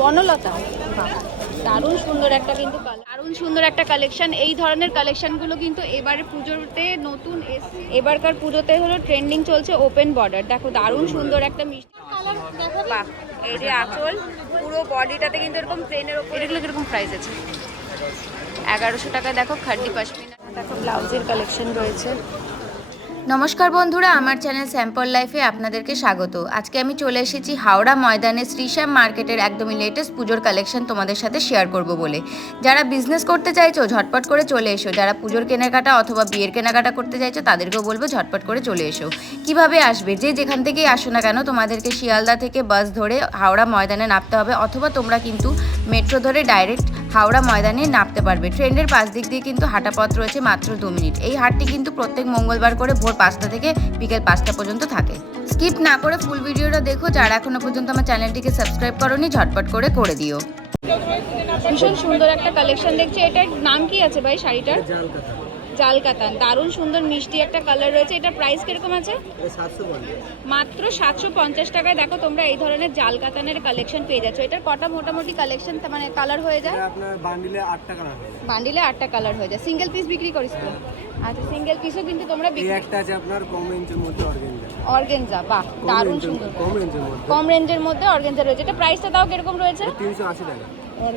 বনলতা, দারুণ সুন্দর একটা কিন্তু দারুণ সুন্দর একটা কালেকশন। এই ধরনের কালেকশনগুলো কিন্তু এবারে পুজোতে নতুন এবারকার পুজোতে হলো ট্রেন্ডিং চলছে ওপেন বর্ডার। দেখো দারুণ সুন্দর একটা মিষ্টি বাহ, এই যে আঁচল পুরো বডিটাতে কিন্তু এরকম প্লেনের ওপর। এগুলো কিরকম প্রাইস আছে? 1100 টাকা। দেখো খাড্ডি পশমিনা, দেখো ব্লাউজের কালেকশন রয়েছে। নমস্কার বন্ধুরা, আমার চ্যানেল স্যাম্পল লাইফে আপনাদেরকে স্বাগত। আজকে আমি চলে এসেছি হাওড়া ময়দানে শ্রীশ্যাম মার্কেটের একদমই লেটেস্ট পুজোর কালেকশন তোমাদের সাথে শেয়ার করব বলে। যারা বিজনেস করতে চাইছো ঝটপট করে চলে এসো, যারা পুজোর কেনাকাটা অথবা বিয়ের কেনাকাটা করতে চাইছো তাদেরকেও বলবো ঝটপট করে চলে এসো। কিভাবে আসবে? যে যেখান থেকেই আসো না কেন তোমাদেরকে শিয়ালদা থেকে বাস ধরে হাওড়া ময়দানে নামতে হবে, অথবা তোমরা কিন্তু মেট্রো ধরে ডাইরেক্ট হাওড়া ময়দানে নামতে পারবে। ট্রেনের পাশ দিক দিয়ে কিন্তু হাঁটা পথ রয়েছে মাত্র 2 মিনিট। এই হাটটি কিন্তু প্রত্যেক মঙ্গলবার করে ভোর 5টা থেকে বিকেল 5টা পর্যন্ত থাকে। স্কিপ না করে ফুল ভিডিওটা দেখো। যারা এখনো পর্যন্ত আমার চ্যানেলটিকে সাবস্ক্রাইব করোনি ঝটপট করে দিও। ভীষণ সুন্দর একটা কালেকশন দেখছি। এটার নাম কি আছে ভাই শাড়িটার? জাল কাতান, দারুণ সুন্দর মিষ্টি একটা কালার রয়েছে। এটা প্রাইস কিরকম আছে? মাত্র 750 টাকায় দেখো তোমরা এই ধরনের জাল কাতানের কালেকশন পেয়ে যাচ্ছ। এটার কটা মোটামুটি কালেকশন মানে কালার হয়ে যায়? আপনার বান্ডিলে 8টা কালার হয়। বান্ডিলে 8টা কালার হয়ে যায়। সিঙ্গেল পিস বিক্রি করিস তো? আচ্ছা, সিঙ্গেল পিসও কিন্তু তোমরা বিক্রি। একটা আছে আপনার কম রেঞ্জের মধ্যে অর্গানজা। বাহ, দারুণ সুন্দর। কম রেঞ্জের মধ্যে অর্গানজা রয়েছে। এটা প্রাইসটা দাও কিরকম রয়েছে? 380 টাকা।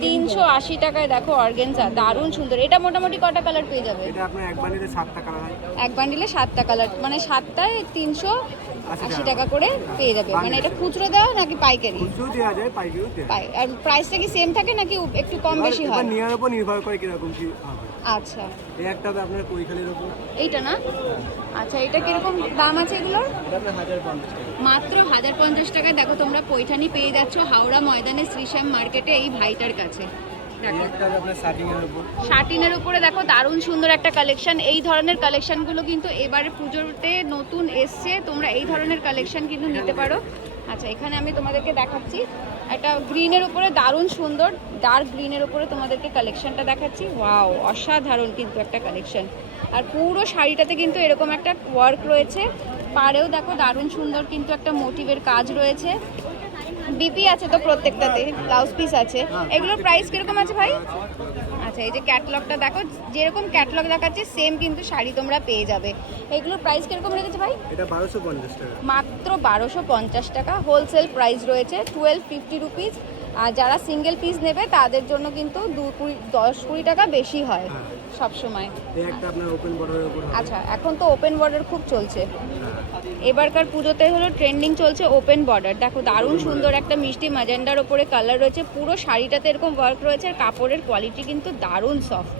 380 টাকায় দেখো অর্গানজা, দারুণ সুন্দর। এটা মোটামুটি কটা কালার পেয়ে যাবে? এটা আপনার এক বান্ডিলে 7টা কালার হয়। এক বান্ডিলে 7টা কালার, মানে 7টায় 380 টাকা করে পেয়ে যাবে। মানে এটা খুচরো দেওয়া নাকি পাইকারি? খুচরো দেওয়া যায়, পাইকারিও দেওয়া যায়। আর প্রাইসটা কি সেম থাকে নাকি একটু কম বেশি হয়? নিয়ার উপর নির্ভর করে কিরকম কি হবে। আচ্ছা, এই একটা হবে আপনার কৈখালির উপর। এইটা না? আচ্ছা, এটা কিরকম দাম আছে এগুলোর? এটা আপনার 1050 টাকা। মাত্র 1050 টাকায় দেখো তোমরা পৈঠানি পেয়ে যাচ্ছ হাওড়া ময়দানে শ্রীশ্যাম মার্কেটে এই ভাইটার কাছে। একটা হবে আপনার শার্টিংয়ের উপর। শার্টিনের উপরে দেখো দারুণ সুন্দর একটা কালেকশন। এই ধরনের কালেকশনগুলো কিন্তু এবারে পুজোতে নতুন এসছে। তোমরা এই ধরনের কালেকশন কিন্তু নিতে পারো। আচ্ছা, এখানে আমি তোমাদেরকে দেখাচ্ছি একটা গ্রিনের উপরে দারুণ সুন্দর ডার্ক গ্রিনের উপরে তোমাদেরকে কালেকশনটা দেখাচ্ছি। ওয়াও, অসাধারণ কিন্তু একটা কালেকশন। আর পুরো শাড়িটাতে কিন্তু এরকম একটা ওয়ার্ক রয়েছে। পাড়েও দেখো দারুণ সুন্দর কিন্তু একটা মোটিভের কাজ রয়েছে। বিপি আছে তো প্রত্যেকটাতে, ব্লাউজ পিস আছে। এগুলোর প্রাইস কিরকম আছে ভাই? আচ্ছা, এই যে ক্যাটলগটা দেখো, যেরকম ক্যাটলগ দেখাচ্ছে সেম কিন্তু শাড়ি তোমরা পেয়ে যাবে। এগুলোর প্রাইস কিরকম রেখেছে ভাই? এটা 1250 টাকা। মাত্র 1250 টাকা। হোলসেল প্রাইস রয়েছে 1250 রুপিস। আর যারা সিঙ্গেল পিস নেবে তাদের জন্য কিন্তু 10-20 টাকা বেশি হয় সব সময়। এই একটা আপনার ওপেন বর্ডারের উপর। আচ্ছা, এখন তো ওপেন বর্ডার খুব চলছে। এবারকার পুজোতে হলো ট্রেন্ডিং চলছে ওপেন বর্ডার। দেখো দারুণ সুন্দর একটা মিষ্টি ম্যাজেন্ডার ওপরে কালার রয়েছে। পুরো শাড়িটাতে এরকম ওয়ার্ক রয়েছে। আর কাপড়ের কোয়ালিটি কিন্তু দারুণ সফট,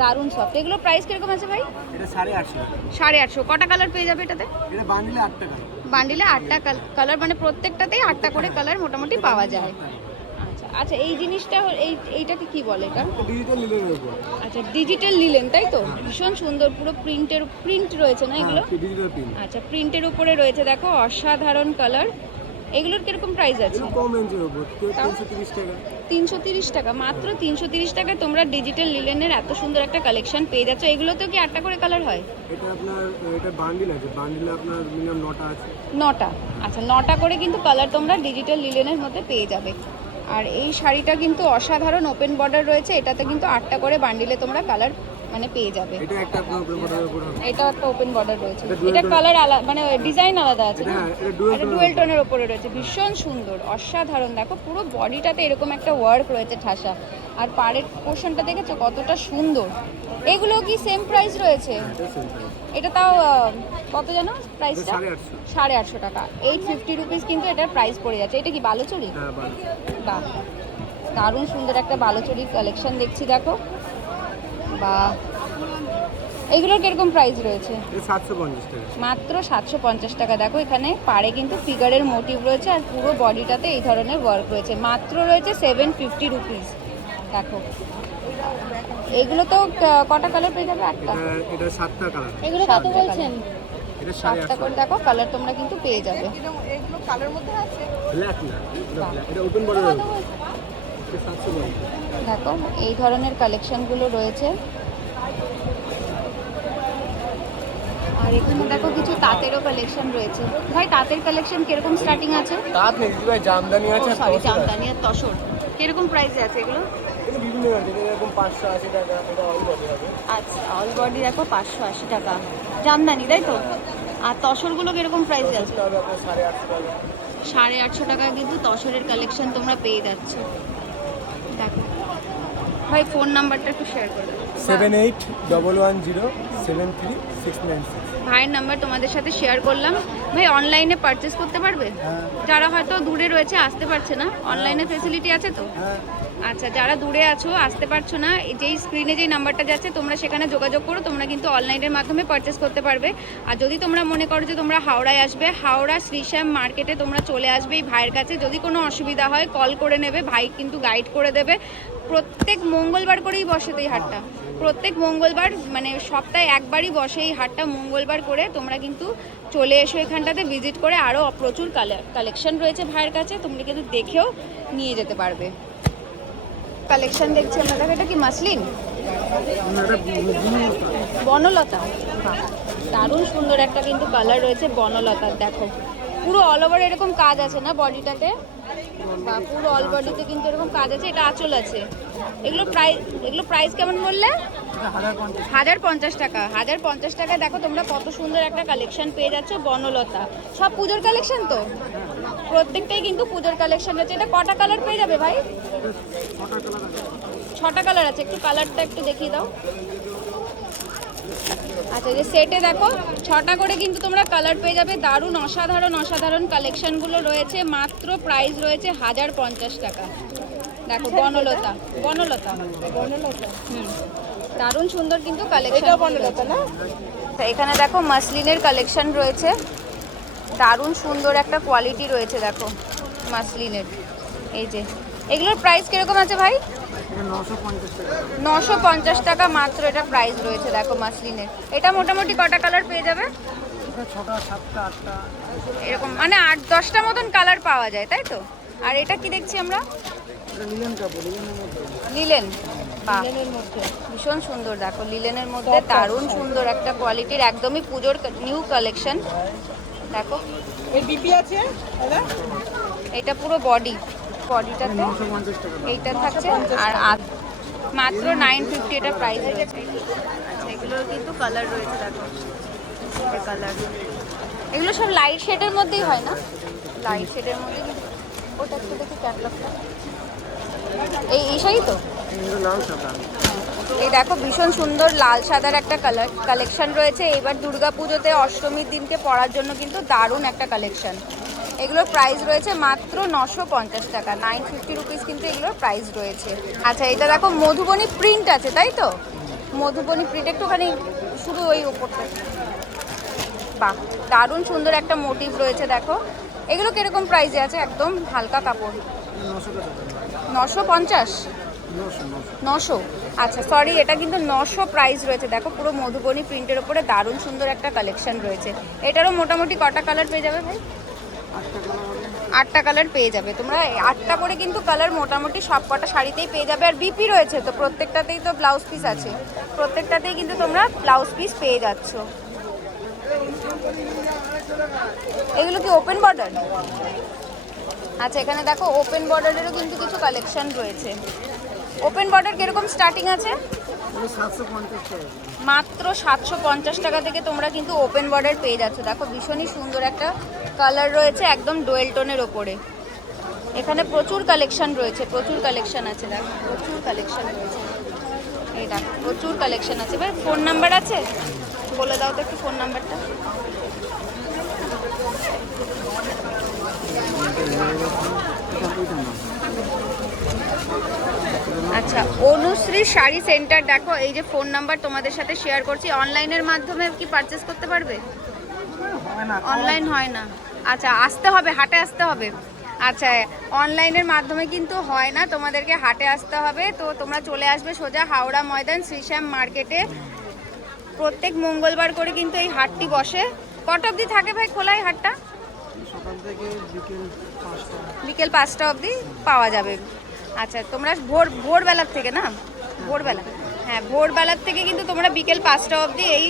দারুণ সফট। এগুলো প্রাইস কিরকম আছে ভাই? এটা 850 টাকা। 850। কটা কালার পেয়ে যাবে এটাতে? এটা বান্ডিলে 8টা কালার। বান্ডিলে 8টা কালার, মানে প্রত্যেকটাতেই 8টা করে কালার মোটামুটি পাওয়া যায়। আচ্ছা আচ্ছা, এই জিনিসটা এইটাকে কি বলে এটা? ডিজিটাল লিলেনের উপর। আচ্ছা, ডিজিটাল লিলেন, তাই তো? ভীষণ সুন্দর, পুরো প্রিন্ট রয়েছে না এগুলো? Digital print. আচ্ছা, প্রিন্টের উপরে রয়েছে দেখো, অসাধারণ কালার। এগুলোর কিরকম প্রাইস আছে? কম রেঞ্জের উপর 330 টাকা। 330 টাকা। মাত্র 330 টাকায় তোমরা ডিজিটাল লিলেনের এত সুন্দর একটা কালেকশন পেয়ে যাচ্ছ। এগুলোতেও কি 8টা করে কালার হয়? এটা আপনার এটা বান্ডিল আছে, বান্ডিলে আপনার মিনিমাম 9টা আছে। 9টা। আচ্ছা, 9টা করে কিন্তু কালার তোমরা ডিজিটাল লিলেনের মধ্যে পেয়ে যাবে। আর এই শাড়িটা কিন্তু অসাধারণ ওপেন বর্ডার রয়েছে। এটাতে কিন্তু 8টা করে বান্ডিলে তোমরা কালার মানে পেয়ে যাবে। এটা একটা আপনার ওপেন বর্ডারের উপর হবে। এটা একটা ওপেন বর্ডার রয়েছে। এটা কালার আলাদা, মানে ডিজাইন আলাদা আছে না? এটা ডুয়েল টোনের উপরে রয়েছে। ভীষণ সুন্দর, অসাধারণ। দেখো পুরো বডিটাতে এরকম একটা ওয়ার্ক রয়েছে ঠাসা। আর পাড়ের পোর্শনটা দেখেছো কতটা সুন্দর। এগুলো কি সেম প্রাইস রয়েছে? এটা তাও কত জানো প্রাইসটা? 850 টাকা। 850 রুপিস কিন্তু এটার প্রাইস পড়ে যাচ্ছে। এটা কি বালুচরি? বাহ, দারুণ সুন্দর একটা বালুচরির কালেকশন দেখছি দেখো। বাহ, এগুলোর কিরকম প্রাইস রয়েছে? 750 টাকা। মাত্র 750 টাকা। দেখো এখানে পাড়ে কিন্তু ফিগারের মোটিভ রয়েছে আর পুরো বডিটাতে এই ধরনের ওয়ার্ক রয়েছে। মাত্র রয়েছে 750 রুপিস। দেখো এগুলো তো কটা কালার পেয়ে যাবে? 8টা। এটা 7টা কালার। এগুলো কত বলছেন? এটা 7টা করে দেখো কালার তোমরা কিন্তু পেয়ে যাবে। এগুলো কালার মধ্যে আছে, ব্ল্যাক না। এটা ওপেন বর্ডার। এটা 750। দেখো এই ধরনের কালেকশনগুলো রয়েছে। আর এখানে দেখো কিছু তাঁতেরও কালেকশন রয়েছে। ভাই তাঁতের কালেকশন কিরকম স্টার্টিং আছে? তাঁত নেই দিদি ভাই, জামদানি আছে আর সরি, তসর আছে। জামদানি আর তসর কিরকম প্রাইসে আছে এগুলো? এটা বিভিন্ন আছে, এরকম 580 টাকা, এটা অল বডি হবে। আচ্ছা, অল বডি দেখো 580 টাকা জামদানি, তাই তো? আর তসরগুলো কিরকম প্রাইসে আছে? এটা হবে আপনার 850 টাকা। 850 টাকা কিন্তু তসরের কালেকশন তোমরা পেয়ে যাচ্ছ। দেখো ভাই ফোন নাম্বারটা একটু শেয়ার করে দেবো। 7811073696। ভাইয়ের নাম্বার তোমাদের সাথে শেয়ার করলাম। ভাই অনলাইনে পারচেস করতে পারবে? যারা হয়তো দূরে রয়েছে, আসতে পারছে না, অনলাইনে ফেসিলিটি আছে তো? আচ্ছা, যারা দূরে আছো, আসতে পারছো না, যেই স্ক্রিনে যেই নাম্বারটা যাচ্ছে তোমরা সেখানে যোগাযোগ করো, তোমরা কিন্তু অনলাইনের মাধ্যমে পারচেস করতে পারবে। আর যদি তোমরা মনে করো যে তোমরা হাওড়ায় আসবে, হাওড়া শ্রীশ্যাম মার্কেটে তোমরা চলে আসবে এই ভাইয়ের কাছে। যদি কোনো অসুবিধা হয় কল করে নেবে, ভাই কিন্তু গাইড করে দেবে। প্রত্যেক মঙ্গলবার করেই বসে তো এই হাটটা, প্রত্যেক মঙ্গলবার, মানে সপ্তাহে একবারই বসে এই হাটটা মঙ্গলবার করে। তোমরা কিন্তু চলে এসো এখানটাতে, ভিজিট করে। আরও প্রচুর কালেকশন রয়েছে ভাইয়ের কাছে, তোমরা কিন্তু দেখেও নিয়ে যেতে পারবে। কালেকশন দেখছি আমরা, দেখো এটা কি মাসলিন? বনলতা, বাহ, দারুণ সুন্দর একটা কিন্তু কালার রয়েছে বনলতার। দেখো পুরো অল ওভার এরকম কাজ আছে না বডিটাতে, বা পুরো অল বডিতে কিন্তু এরকম কাজ আছে। এটা আঁচল আছে। এগুলো প্রাইস কেমন বললে? 1050 টাকা। 1050 টাকায় দেখো তোমরা কত সুন্দর একটা কালেকশন পেয়ে যাচ্ছ বনলতা। সব পুজোর কালেকশন তো, প্রত্যেকটাই কিন্তু পুজোর কালেকশন আছে। এটা কটা কালার পেয়ে যাবে ভাই? 6টা কালার আছে। একটু কালারটা একটু দেখিয়ে দাও। আচ্ছা, এই যে সেটে দেখো 6টা করে কিন্তু তোমরা কালার পেয়ে যাবে। দারুণ অসাধারণ অসাধারণ কালেকশনগুলো রয়েছে। মাত্র প্রাইস রয়েছে 1050 টাকা। দেখো বনলতা, বনলতা, বনলতা, দারুণ সুন্দর কিন্তু কালেকশন। বনলতা না? এখানে দেখো মাসলিনের কালেকশন রয়েছে, দারুণ সুন্দর একটা কোয়ালিটি রয়েছে। দেখো মাসলিনের, এই যে এগুলোর প্রাইস কিরকম আছে ভাই? 950 টাকা মাত্র এটা প্রাইস রয়েছে। দেখো মাসলিনের এটা মোটামুটি কটা কালার পেয়ে যাবে? 6টা 7টা 8টা এরকম, মানে 8-10টা মতন কালার পাওয়া যায়, তাই তো? আর এটা কি দেখছি আমরা? লিলেন কাপড়, লিলেনের মধ্যে। লিলেন, বাহ, ভীষণ সুন্দর। দেখো লিলেনের মধ্যে দারুণ সুন্দর একটা কোয়ালিটির, একদমই পুজোর নিউ কালেকশন। দেখো এই বিপি আছে দাদা, এটা পুরো বডিটাতে 950 টাকা। এইটা থাকছে। আর মাত্র 950 এটা প্রাইস রয়েছে। আচ্ছা, এগুলোর কিন্তু কালার রয়েছে। দেখো এটা কালার, এগুলো সব লাইট শেডের মধ্যেই হয় না? লাইট শেডের মধ্যে। ওটা একটু দেখি ক্যাটলগটা, এই শাড়ি তো। এটা লাল সাদা। এই দেখো ভীষণ সুন্দর লাল সাদার একটা কালেকশন রয়েছে। এবার দুর্গাপুজোতে অষ্টমীর দিনকে পরার জন্য কিন্তু দারুণ একটা কালেকশন। এগুলোর প্রাইস রয়েছে মাত্র 950 টাকা, 950 রুপিস কিন্তু এগুলোর প্রাইস রয়েছে। আচ্ছা, এটা দেখো মধুবনী প্রিন্ট আছে, তাই তো? মধুবনী প্রিন্ট একটুখানি শুধু ওই ওপরটা, বাহ, দারুণ সুন্দর একটা মোটিভ রয়েছে। দেখো এগুলো কিরকম প্রাইসে আছে? একদম হালকা কাপড়। 950, 900। আচ্ছা সরি, এটা কিন্তু 900 প্রাইস রয়েছে। দেখো পুরো মধুবনী প্রিন্টের ওপরে দারুণ সুন্দর একটা কালেকশন রয়েছে। এটারও মোটামুটি কটা কালার পেয়ে যাবে ভাই? 8টা কালার পেয়ে যাবে তোমরা। 8টা করে কিন্তু কালার মোটামুটি সব কটা শাড়িতেই পেয়ে যাবে। আর বিপি রয়েছে তো প্রত্যেকটাতেই, তো ব্লাউজ পিস আছে প্রত্যেকটাতেই কিন্তু তোমরা ব্লাউজ পিস পেয়ে যাচ্ছ। এগুলো কি ওপেন বর্ডার? আচ্ছা, এখানে দেখো ওপেন বর্ডারেরও কিন্তু কিছু কালেকশন রয়েছে। ওপেন বর্ডার কিরকম স্টার্টিং আছে? মাত্র 750 টাকা থেকে তোমরা কিন্তু ওপেন বর্ডার পেয়ে যাচ্ছ। দেখো ভীষণই সুন্দর একটা কালার রয়েছে, একদম ডুয়েল টোনের ওপরে। এখানে প্রচুর কালেকশন রয়েছে, প্রচুর কালেকশন আছে। দেখো প্রচুর কালেকশন রয়েছে, এই দেখো প্রচুর কালেকশন আছে। ভাই ফোন নাম্বার আছে? বলে দাও তো একটু ফোন নাম্বারটা। আচ্ছা, অনুশ্রী শাড়ি সেন্টার। দেখো এই যে ফোন নাম্বার তোমাদের সাথে শেয়ার করছি। অনলাইনের মাধ্যমে কি পারচেস করতে পারবে? অনলাইন হয় না। আচ্ছা, আসতে হবে, হাটে আসতে হবে। আচ্ছা, অনলাইনের মাধ্যমে কিন্তু হয় না, তোমাদেরকে হাটে আসতে হবে। তো তোমরা চলে আসবে সোজা হাওড়া ময়দান শ্রীশ্যাম মার্কেটে। প্রত্যেক মঙ্গলবার করে কিন্তু এই হাটটি বসে। কটা অবধি থাকে ভাই খোলা এই হাটটা? সকাল থেকে বিকেল 5টা অবধি পাওয়া যাবে। আচ্ছা, তোমরা ভোরবেলার থেকে না? ভোরবেলা, হ্যাঁ ভোরবেলার থেকে কিন্তু তোমরা বিকেল 5টা অবধি এই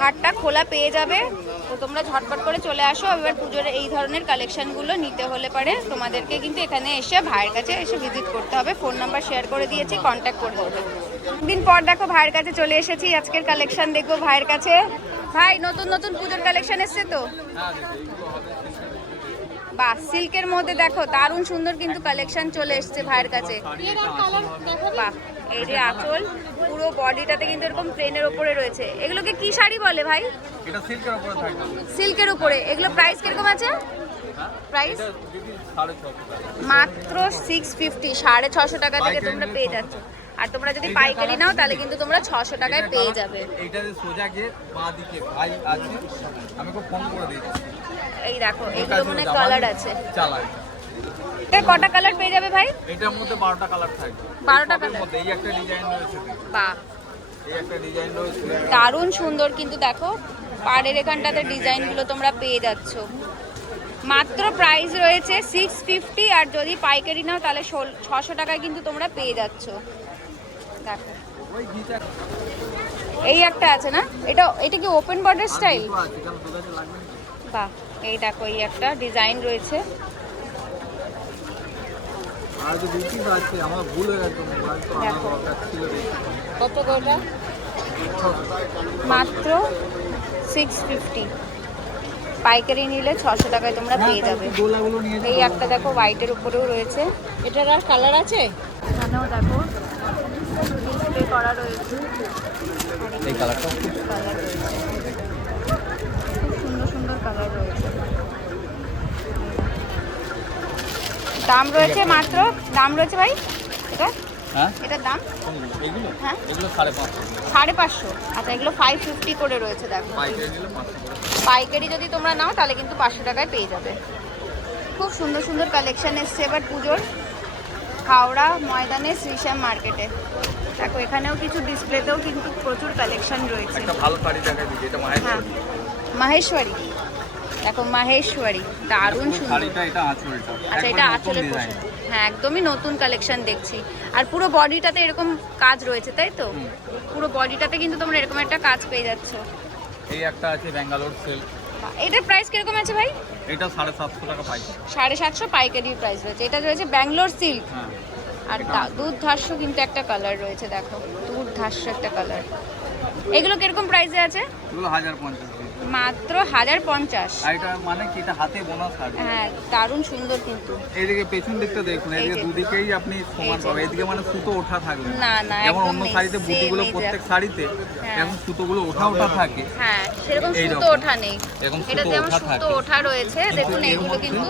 হাটটা খোলা পেয়ে যাবে। তো তোমরা ঝটপট করে চলে আসো। এবার পুজোর এই ধরনের কালেকশনগুলো নিতে হলে পারে তোমাদেরকে কিন্তু এখানে এসে ভাইয়ের কাছে এসে ভিজিট করতে হবে। ফোন নাম্বার শেয়ার করে দিয়েছি, কন্ট্যাক্ট করে দেবে। দিন পর দেখো ভাইয়ের কাছে চলে এসেছি, আজকের কালেকশন দেখবো ভাইয়ের কাছে। ভাই নতুন নতুন পুজোর কালেকশন এসছে তো? বাহ, সিল্কের মধ্যে দেখো দারুণ সুন্দর কিন্তু কালেকশন চলে এসছে ভাইয়ের কাছে। বাহ, এই যে আঁচল, পুরো বডিটাতে কিন্তু এরকম প্লেনের উপরে রয়েছে। এগুলোকে কি শাড়ি বলে ভাই? এটা সিল্কের উপরে থাকবে। সিল্কের উপরে। এগুলো প্রাইস কিরকম আছে? প্রাইস মাত্র 650, 650 টাকা থেকে তোমরা পেয়ে যাচ্ছ। আর তোমরা যদি পাইকারি নাও তাহলে কিন্তু তোমরা 600 টাকায় পেয়ে যাবে। এইটা যে সোজা গিয়ে বাঁ দিকে ভাই আছে, আমি খুব ফোন করে দিয়েছি। এই দেখো, এগুলো মনে কালার আছে। চালাই এটা কটা কালার পেয়ে যাবে ভাই? এটার মধ্যে 12টা কালার থাকবে। 12টা কালার? মধ্যে এই একটা ডিজাইন রয়েছে। বাহ, এই একটা ডিজাইন রয়েছে, দারুণ সুন্দর কিন্তু দেখো পাড়ের এখানটাতে ডিজাইনগুলো তোমরা পেয়ে যাচ্ছ। মাত্র প্রাইস রয়েছে 650, আর যদি পাইকারি নাও তাহলে 600 টাকায় কিন্তু তোমরা পেয়ে যাচ্ছ। দেখো ওই গিটা এই একটা আছে না, এটা কি ওপেন বর্ডার স্টাইল? আছে, কারণ তোদের কাছে লাগবে না। বাহ, এই দেখো এই একটা ডিজাইন রয়েছে। আর যে দুটি আছে আমার ভুল হয়ে গেছে, মোবাইল তো আমার দেখো। দরকার ছিল বেশি। কত করে? মাত্র 650। পাইকারি নিলে 600 টাকায় তোমরা পেয়ে যাবে। গোলাগুলো নিয়ে এই একটা দেখো হোয়াইটের উপরেও রয়েছে। এটার আর কালার আছে? এখানেও দেখো ডিসপ্লে করা রয়েছে। এই কালারটা কালার রয়েছে, খুব সুন্দর সুন্দর কালার রয়েছে। দাম রয়েছে মাত্র, দাম রয়েছে ভাই এটা, হ্যাঁ এটার দাম এগুলো হ্যাঁ এগুলো 550 550। আচ্ছা, এগুলো 550 করে রয়েছে দেখো। পাইকারি নিলে 500। পাইকারি যদি তোমরা নাও তাহলে কিন্তু 500 টাকায় পেয়ে যাবে। খুব সুন্দর সুন্দর কালেকশন এসছে এবার পুজোর হাওড়া ময়দানে শ্রীশ্যাম মার্কেটে। দেখো এখানেও কিছু ডিসপ্লেতেও কিন্তু প্রচুর কালেকশন রয়েছে। একটা ভালো শাড়ি দেখাই দিই, এটা হ্যাঁ, মাহেশ্বরী মাহেশ্বরী। দেখো মাহেশ্বরী, দারুণ সুন্দর। শাড়িটা, এটা আঁচলটা। আচ্ছা, এটা আঁচলের পোশাক। হ্যাঁ, একদমই নতুন কালেকশন দেখছি। আর পুরো বডিটাতে এরকম কাজ রয়েছে, তাই তো? পুরো বডিটাতে কিন্তু তোমরা এরকম একটা কাজ পেয়ে যাচ্ছ। এই একটা আছে ব্যাঙ্গালোর সিল্ক, এটার প্রাইস কিরকম আছে ভাই? এটা 750 টাকা পাইকারি। 750 পাইকারি প্রাইস রয়েছে। এটা রয়েছে ব্যাঙ্গালোর সিল্ক। হ্যাঁ, আর দুর্ধার্য কিন্তু একটা কালার রয়েছে, দেখো দুর্ধার্য একটা কালার। এগুলো কিরকম প্রাইসে আছে? এগুলো 1050 মাত্র 1050। আর এটা মানে কি, এটা হাতে বোনা শাড়ি। হ্যাঁ, দারুণ সুন্দর কিন্তু। এইদিকে পেছন দিকটা দেখুন, এইদিকে দুদিকেই আপনি সমান পাবেন। এইদিকে মানে সুতো ওঠা থাকবে না না, যেমন একদম অন্য নেই, শাড়িতে same বুটিগুলো এই প্রত্যেক যা। শাড়িতে হ্যাঁ। এখন সুতোগুলো ওঠা থাকে। হ্যাঁ, সেরকম এইরকম। সুতো ওঠা নেই। এরকম সুতো এটাতে যেমন ওঠা সুতো থাকে। ওঠা রয়েছে, দেখুন এর এগুলো মধ্যে কিন্তু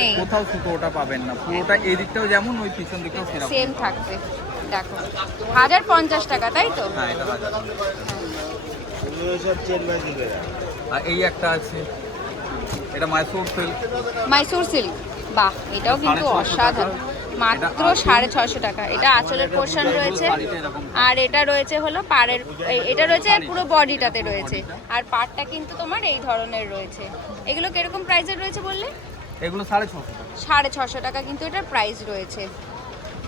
নেই। কোথাও সুতো ওঠা পাবেন না, পুরোটা এই দিকটাও যেমন ওই পিছন দিকটাও সেরকম। সেম থাকবে। দেখো 1050 টাকা, তাই তো? হ্যাঁ, এটা 1000। আর এই একটা আছে, এটা মাইসোর সিল্ক, মাইসুর সিল্ক। বাহ, এটাও কিন্তু 650 অসাধারণ। টাকা। মাত্র এটা 650 টাকা। এটা আঁচলের পোর্শন রয়েছে, শাড়িটা এরকম। আর এটা রয়েছে হলো পাড়ের, এটা রয়েছে পুরো বডিটাতে রয়েছে। আর পাড়টা কিন্তু তোমার এই ধরনের রয়েছে। এগুলো কিরকম প্রাইসের রয়েছে বললে? এগুলো 650 টাকা। 650 টাকা কিন্তু এটার প্রাইস রয়েছে।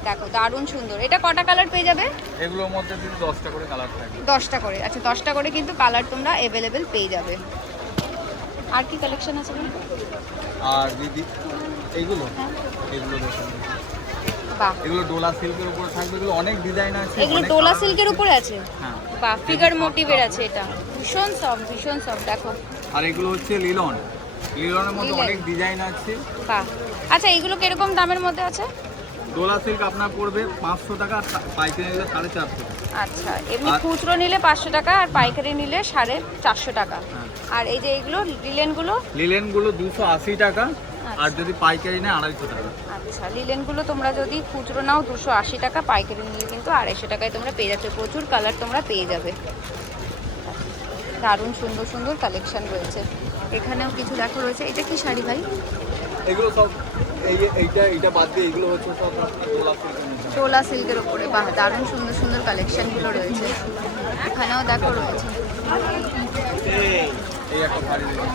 দেখো দারুণ সুন্দর। এটা কটা কালার পেয়ে যাবে? এগুলোর মধ্যে কিন্তু 10টা করে কালার থাকে। 10টা করে। আচ্ছা, 10টা করে কিন্তু কালার তোমরা অ্যাভেলেবেল পেয়ে যাবে। আর কি কালেকশন আছে বলুন? আর দিদি এইগুলো, এগুলো দেখুন, বাহ, এগুলো ডোলা সিল্কের উপরে থাকবে। এগুলো অনেক ডিজাইন আছে, এগুলো অনেক ডোলা colour সিল্কের আছে। উপরে আছে। হ্যাঁ, বাহ, ফিগার মোটিভের আছে। এটা ভীষণ সফট, ভীষণ সফট। দেখো আর এগুলো হচ্ছে লিলন। লিলনের মধ্যে লিলেন। অনেক ডিজাইন আছে। বাহ। আচ্ছা, এগুলো কিরকম দামের মধ্যে আছে? ডোলা সিল্ক আপনার পড়বে 500 টাকা, আর পাইকারি নিলে 450 টাকা। আচ্ছা, এমনি আর- খুচরো নিলে 500 টাকা, আর পাইকারি নিলে 450 টাকা। হ্যাঁ। আর এই যে এইগুলো লিলেনগুলো? লিলেনগুলো 280 টাকা, আর যদি পাইকারি নেয় 250 টাকা। আচ্ছা, লিলেনগুলো তোমরা যদি খুচরো নাও 280 টাকা, পাইকারি নিলে কিন্তু 250 টাকায় তোমরা পেয়ে যাচ্ছ। প্রচুর কালার তোমরা পেয়ে যাবে। দারুণ সুন্দর সুন্দর কালেকশন রয়েছে। এখানেও কিছু দেখো রয়েছে। এটা কি শাড়ি ভাই? এগুলো সব এইটা বাদ দিয়ে এগুলো হচ্ছে সব ডোলা সিল্কের মধ্যে। ডোলা সিল্কের উপরে। বাহ, দারুণ সুন্দর সুন্দর কালেকশনগুলো রয়েছে। এখানেও দেখো রয়েছে। এই একটা শাড়ি দেখুন,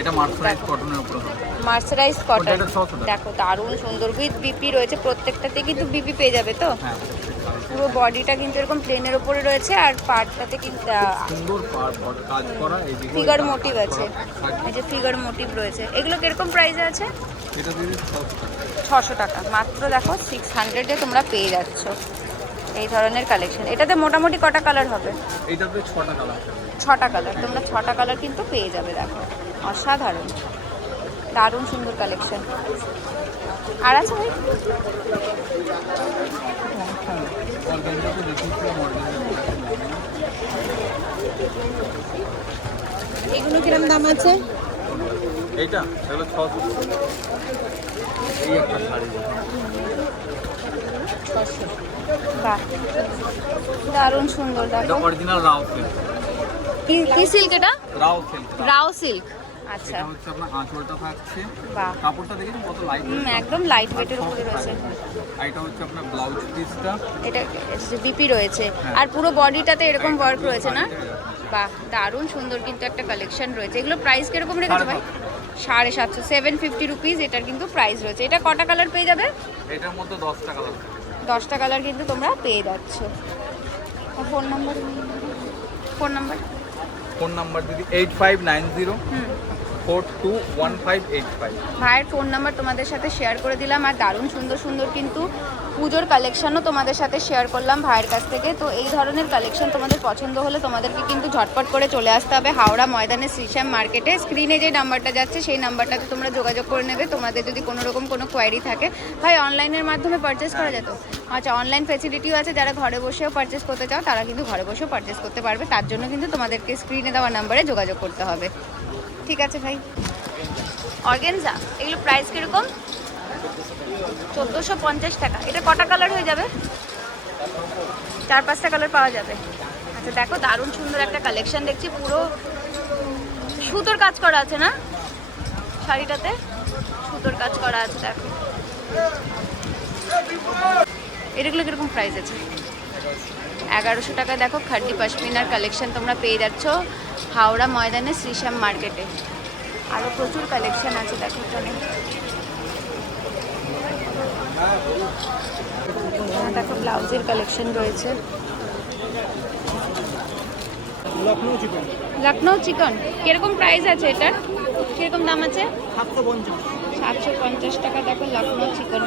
এটা মার্সারাইজ কটনের উপরে হবে। Mercerise cotton. ওটা 600 টাকা। দেখো দারুণ সুন্দর, উইথ বিপি রয়েছে। প্রত্যেকটাতে কিন্তু বিপি পেয়ে যাবে তো? হ্যাঁ, পুরো বডিটা কিন্তু এরকম প্লেনের ওপরে রয়েছে আর পার্টটাতে কিন্তু সুন্দর কাজ করা এইদিকে ফিগার মোটিভ আছে। এই যে ফিগার মোটিভ রয়েছে, এগুলো কিরকম প্রাইসে আছে? এটা দিদি 600 টাকা মাত্র। দেখো 600-এ তোমরা পেয়ে যাচ্ছ এই ধরনের কালেকশন। এটাতে মোটামুটি কটা কালার হবে? এইটাতে 6টা কালার। 6টা কালার, তোমরা 6টা কালার কিন্তু পেয়ে যাবে। দেখো অসাধারণ, দারুণ সুন্দর কালেকশন। আর আছে ভাই? অর্গানজাকে দেখিয়েছিলাম, এগুলো কিরম দাম আছে? এইটা এগুলো 600। এই একটা শাড়ি বাহ, দারুণ সুন্দর। এটা দেখো অরিজিনাল রাও সিল্ক। কি সিল্ক এটা? রাও সিল্ক। রাও সিল্ক। আচ্ছা, এটা হচ্ছে আপনার আঁচলটা থাকছে, বাহ, কাপড়টা দেখেছেন কত লাইট। একদম লাইট ওয়েটের উপরে রয়েছে। আর এটা হচ্ছে আপনার ব্লাউজ পিসটা, এটা বিপি রয়েছে আর পুরো বডিটাতে এরকম ওয়ার্ক রয়েছে না? বাহ, দারুণ সুন্দর কিন্তু একটা কালেকশন রয়েছে। এগুলো প্রাইস কিরকম রেখেছো ভাই? 750, 750 রুপিস এটার কিন্তু প্রাইস রয়েছে। এটা কটা কালার পেয়ে যাবে? এটার মধ্যে 10টা কালার। 10টা কালার কিন্তু তোমরা পেয়ে যাচ্ছ। Phone number, phone number phone number দিদি 8590 421585। ভাইয়ের ফোন নাম্বার তোমাদের সাথে শেয়ার করে দিলাম। আর দারুণ সুন্দর সুন্দর কিন্তু পুজোর কালেকশনও তোমাদের সাথে শেয়ার করলাম ভাইয়ের কাছ থেকে। তো এই ধরনের কালেকশন তোমাদের পছন্দ হলে তোমাদেরকে কিন্তু ঝটপট করে চলে আসতে হবে হাওড়া ময়দানের শ্রীশ্যাম মার্কেটে। স্ক্রিনে যে নাম্বারটা যাচ্ছে সেই নাম্বারটাতে তোমরা যোগাযোগ করে নেবে তোমাদের যদি কোনো রকম কোনো কোয়ারি থাকে। ভাই অনলাইনের মাধ্যমে পারচেস করা যেত? আচ্ছা, অনলাইন ফেসিলিটিও আছে, যারা ঘরে বসেও পারচেস করতে চাও তারা কিন্তু ঘরে বসেও পারচেস করতে পারবে। তার জন্য কিন্তু তোমাদেরকে স্ক্রিনে দেওয়া নাম্বারে যোগাযোগ করতে হবে। ঠিক আছে ভাই। অর্গানজা এগুলো প্রাইস কীরকম? 1450 টাকা। এটা কটা কালার হয়ে যাবে? 4-5টা কালার পাওয়া যাবে। আচ্ছা দেখো, দারুণ সুন্দর একটা কালেকশন দেখছি। পুরো সুতোর কাজ করা আছে না শাড়িটাতে? সুতোর কাজ করা আছে। দেখো এগুলো কীরকম প্রাইস আছে? 1100 টাকা। দেখো খাড্ডি পশমিনার কালেকশন তোমরা পেয়ে যাচ্ছ হাওড়া ময়দানে শ্রীশ্যাম মার্কেটে। আরও প্রচুর কালেকশন আছে দেখো এখানে। দেখো ব্লাউজের কালেকশন রয়েছে। লখনৌ চিকন কিরকম প্রাইস আছে? এটার কিরকম দাম আছে? 750 টাকা। দেখো লখনৌ চিকন।